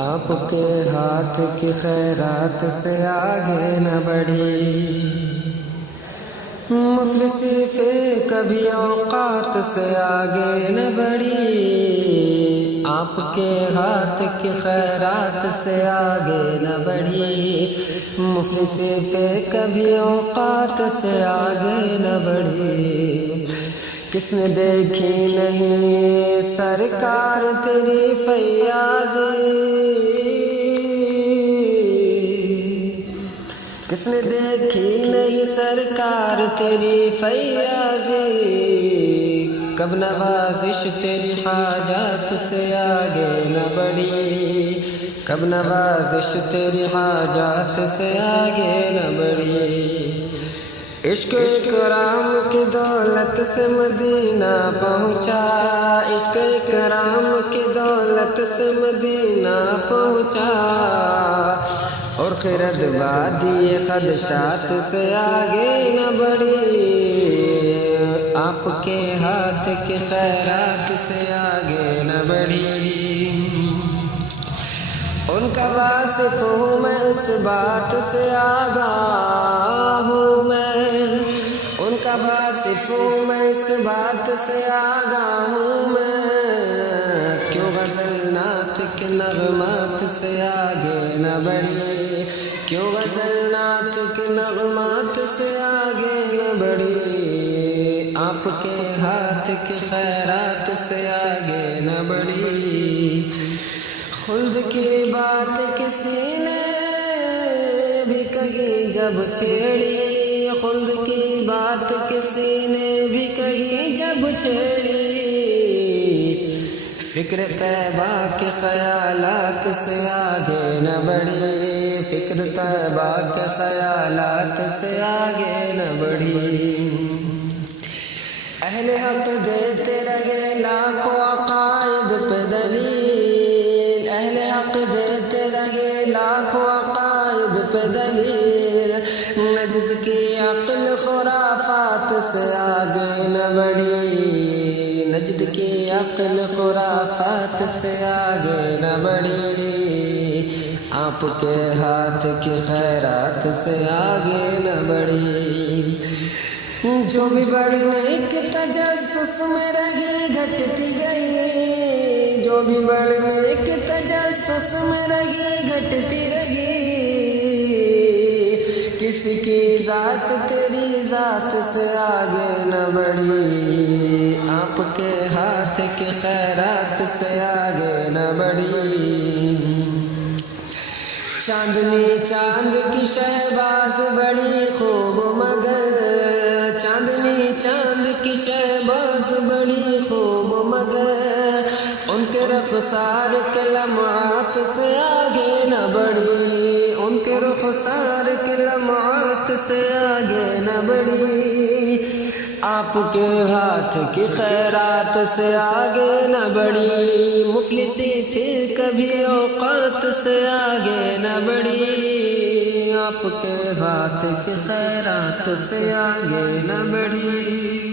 آپ کے ہاتھ کی خیرات سے آگے نہ بڑھی، مفلسی سے کبھی اوقات سے آگے نہ بڑھی، آپ کے ہاتھ کی خیرات سے آگے نہ بڑھی، مفلسی سے کبھی اوقات سے آگے نہ بڑھی۔ کس نے دیکھی نہیں سرکار تیری فیاضی، کس نے دیکھی نہیں سرکار تیری فیاضی، کب نوازش تیری حاجات سے آگے نہ بڑھی، کب نوازش تیری حاجات سے آگے نہ بڑھی۔ عشق اکرام کی دولت سے مدینہ پہنچا، عشق اکرام کی دولت سے مدینہ پہنچا، اور خرد وادی خدشات سے آگے نہ بڑھی، آپ کے ہاتھ کی خیرات سے آگے نہ بڑھی۔ ان کا واصف ہوں میں اس بات سے آگاہ ہوں میں، ان کا واصف ہوں میں اس بات سے آگاہ ہوں میں، کیوں غزل نعت کے نغمات سے آگے نہ بڑھی، کیوں غزل نعت کے نغمات سے آگے نہ بڑھی، آپ کے ہاتھ کی خیرات سے آگے نہ بڑھی۔ خلد کی بات کسی نے بھی کہی جب چھیڑی، خلد کی بات کسی نے بھی کہی جب چھیڑی، فکر طیبہ کے خیالات سے آگے نہ بڑھی، فکر طیبہ کے خیالات سے آگے نہ بڑھی۔ اہل حق دیتے رہے لاکھوں عقائد پہ دلیل، اہل حق دیتے رہے لاکھوں عقائد پہ دلیل، نجد کی عقل خرافات سے آگے نہ بڑھی، نجد کی عقل خرافات سے آگے نہ بڑھی، آپ کے ہاتھ کی خیرات سے آگے نہ بڑھی۔ جو بھی بڑھنے کے تجسس میں رہی گھٹتی گئی، جو بھی بڑھنے کے تجسس میں رہی گھٹتی رہی، کسی کی ذات تیری ذات سے آگے نہ بڑھی، آپ کے ہاتھ کی خیرات سے آگے نہ بڑھی۔ چاندنی چاند کی شہباز بڑی خوب مگر، چاندنی چاند کی شہباز بڑی خوب مگر، ان کے رخسار کے لمعات سے آگے نہ بڑھی، ان کے رخسار کے لمعات سے آگے نہ بڑھی، آپ کے ہاتھ کی خیرات سے آگے نہ بڑھی، مفلسی سے کبھی اوقات سے آگے نہ بڑھی، آپ کے ہاتھ کی خیرات سے آگے نہ بڑھی۔